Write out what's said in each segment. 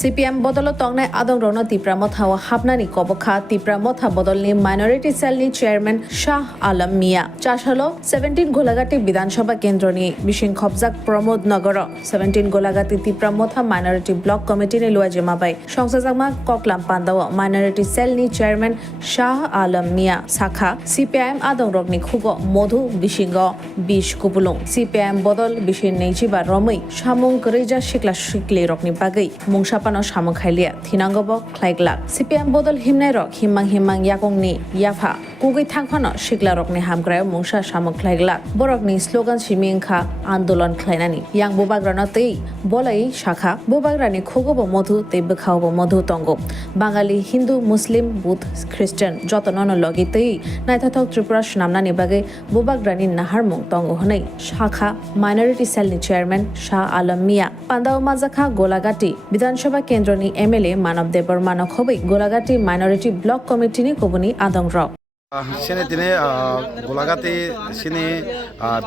CPM bodolo tongnai adong rono tipra motha hapnani kobokha tipra motha bodolni minority cell ni chairman Shah Alam Mia chashalo 17 Golaghati বিধানসভা কেন্দ্র নিয়ে বিশিং খবজাক প্রমোদ নগর 17 Golaghati tipra motha minority block committee ni lua jemabai সংসদজাকমা koklam pandaw minority cell ni chairman Shah Alam Mia sakha CPM adong rokni khugo modhu bishingo 20 kupulung CPM bodol bishin neijiba romai samung kreja shikla shikli rokni bagai mungshapano samung khailia thinangobo khlaigla CPM bodol himnai rok himang yakongni yafa kugi thangphano shikla rokni hamgrayo mungsa samung khlaigla borokni slogan simingkha আন্দোলন khlainani yang bobagrana tei bolai shakha bobagrani khugobo modhu tei bkhaobo modhu tongo bangali hindu muslim buddh christian jotonono logi tei naithathok tripura shnamnani bagai bobagrani naharmung tongo honai shakha minority cell ni chairman Shah Alam Mia pandao mazakha golagati বিধানসভা কেন্দ্রনি MLA মানব দেবর মানক হবই Golaghati minority block committee নি কবনি আদং র সিনে দিনে গোলাঘাটি সিনে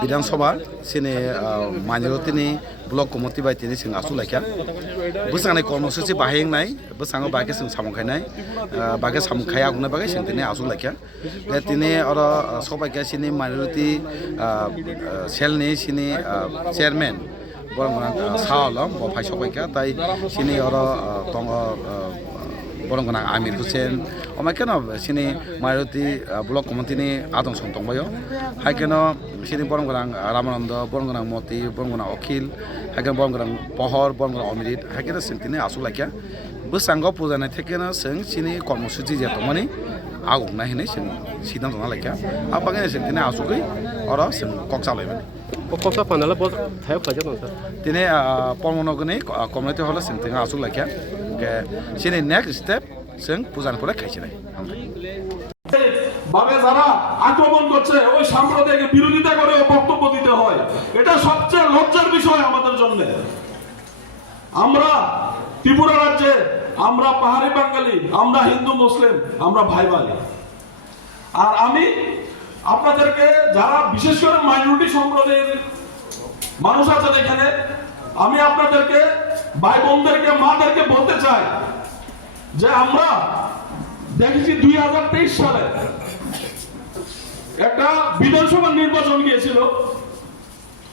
বিধানসভা সিনে মাইনরিটিনি ব্লক কমিটি বাই তিনি সিং আসু লাইকা বসাংনাই কর্মসূচি বাহাयनाय বসাङो बागे जों सामखायनाय बागे सामखाया गुना बागे जों दिनै आसु लाइका दिनै आरो सबाइका सिनि माइनरिटी सेलनि सिनि चेयारमेन बरंगना सावलम बफाय सबाइका ताई सिनि आरो दङ बरंगना आमिर हुसेन अमायकेनो सिनि माइनरिटी ब्लक कमिटिनि आदं सं दंबायो हायकेनो सिनि बरंगना रामानन्द बरंगना मति बरंगना अखिल हायकेनो बरंगना पहर बरंगना अमृत हायकेनो सिंतिनि आसु लाइका बसांगो पुजानाय थेकेनो जों सिनि कर्मसूचि जे दंमानि आगुना हिनै जों सिदां दंना लाइका आबागेनो सिंतिनि आसुगै अरो जों कक्सालायबाय Koksa panala bos thayo khaja non sir. Tine pormonogni community hall sintinga asu lakya ke sini next step sing pujan pore খাইছিলাই বাবে যারা আক্রমণ করছে ওই সাম্প্রদায়িক বিরোধিতা করে বক্তব্য দিতে হয় এটা সবচেয়ে লজ্জার বিষয় আমাদের জন্য আমরা ত্রিপুরা রাজ্যে আমরা পাহাড়ি বাঙালি আমরা হিন্দু মুসলিম আমরা ভাই ভাই আর আমি আপনাদেরকে যারা বিশেষ করে মাইনরিটি সম্প্রদায়ের মানুষ আছেন এখানে আমি আপনাদেরকে ভাই বোনদেরকে মাদেরকে বলতে চাই যে আমরা দেখেছি 2023 সালে একটা বিধানসভা নির্বাচন গিয়েছিল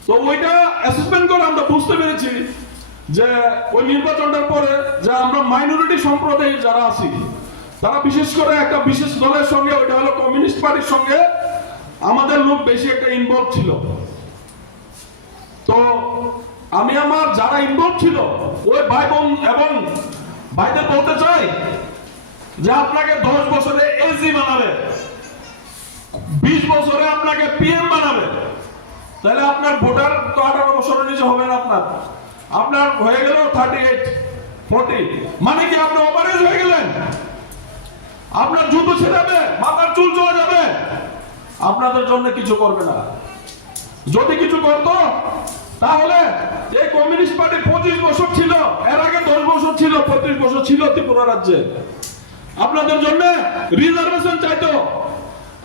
তো ওইটা অ্যাসেসমেন্ট করে আমরা বুঝতে পেরেছি যে ওই নির্বাচনটার পরে যে আমরা মাইনরিটি সম্প্রদায়ের যারা আছি তারা বিশেষ করে একটা বিশেষ দলের সঙ্গে ওইটা হলো কমিউনিস্ট পার্টির সঙ্গে আমাদের লোক বেশি একটা ইনভলভ ছিল তো আমি আমার যারা ইনভলভ ছিল ওই ভাই বোন এবং ভাইদের বলতে চাই যে আপনাকে 10 বছরে এসি বানাবে 20 বছরে আপনাকে পিএম বানাবে তাহলে আপনার ভোটার তো 18 বছরের নিচে হবে না আপনার হয়ে গেল 38 40 মানে কি আপনি ওভারেজ হয়ে গেলেন আপনার জুতো ছেড়ে যাবে মাথার চুল চলে যাবে আপনাদের জন্য কিছু করবে না যদি কিছু করতো তাহলে এই কমিউনিস্ট পার্টি 25 বছর ছিল এর আগে 10 বছর ছিল 35 বছর ছিল ত্রিপুরা রাজ্যে আপনাদের জন্য রিজার্ভেশন চাইতো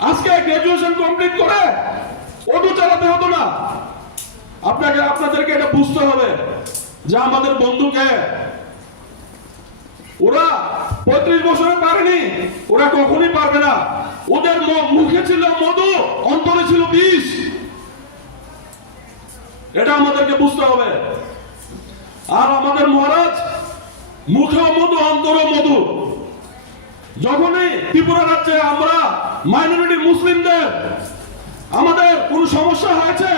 আজকে গ্রাজুয়েশন কমপ্লিট করে অটো চালাতে হতো না আপনাদেরকে এটা বুঝতে হবে যে আমাদের বন্ধুকে ওরা 35 বছরে পারেনি ওরা কখনোই পারবে না ওদের মুখে ছিল মধু অন্তরে ছিল বিষ এটা আমাদেরকে বুঝতে হবে আর আমাদের মহারাজ মুখেও মধু অন্তরেও মধু যখনই ত্রিপুরা রাজ্যে আমরা মাইনরিটি মুসলিমদের আমাদের কোন সমস্যা হয়েছে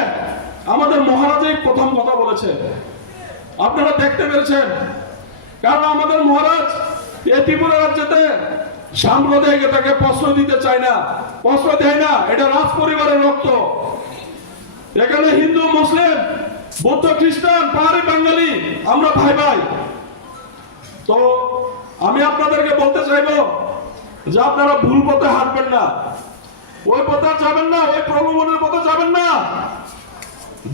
আমাদের মহারাজই প্রথম কথা বলেছে আপনারা দেখতে পেরেছেন কারণ আমাদের মহারাজ এই ত্রিপুরা রাজ্যেতে সাম্প্রদায়িকতাকে প্রশ্রয় দিতে চায় না প্রশ্রয় দেয় না এটা রাজ পরিবারের রক্ত এখানে হিন্দু মুসলিম বৌদ্ধ খ্রিস্টান পাহাড়ি বাঙালি আমরা ভাই ভাই তো আমি আপনাদেরকে বলতে চাইবো যে আপনারা ভুল পথে হাঁটবেন না ওই পথে যাবেন না ওই প্রলোভনের পথে যাবেন না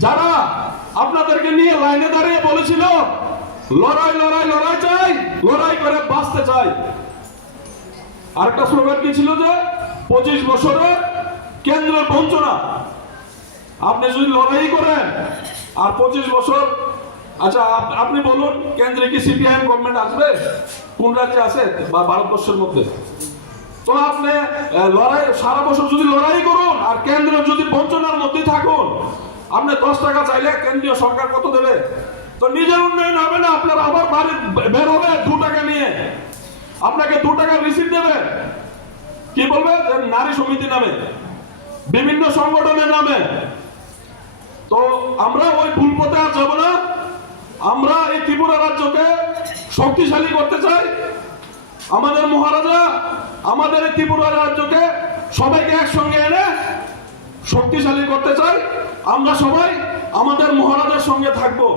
যারা আপনাদেরকে নিয়ে লাইনে দাঁড়িয়ে বলেছিল লড়াই লড়াই লড়াই চাই লড়াই করে বাঁচতে চাই আরেকটা স্লোগান কি ছিল যে 25 বছরে কেন্দ্রের বঞ্চনা আপনি যদি লড়াই করেন আর 25 বছর আচ্ছা আপনি বলুন, কেন্দ্রে কি সিপিআইএম গভর্নমেন্ট আসবে? কোন রাজ্যে আছে বা ভারতবর্ষের মধ্যে? তো আপনি লড়াই সারা বছর যদি লড়াই করুন আর কেন্দ্র যদি বঞ্চনার মধ্যে থাকুন, আপনি 10 টাকা চাইলে কেন্দ্রীয় সরকার কত দেবে? তো নিজের উন্নয়ন হবে না, আপনার আবার বাড়ি বের হবে 2 টাকা নিয়ে, আপনাকে 2 টাকার রিসিপ্ট দেবে। কি বলবে? নারী সমিতি নামে, বিভিন্ন সংগঠনের নামে। তো আমরা ওই ভুল পথে আর যাব না। আমরা এই ত্রিপুরা রাজ্যকে শক্তিশালী করতে চাই। আমাদের মহারাজা আমাদের এই ত্রিপুরা রাজ্যকে সবাইকে একসঙ্গে এনে শক্তিশালী করতে চাই। আমরা সবাই আমাদের মহারাজার সঙ্গে থাকবো।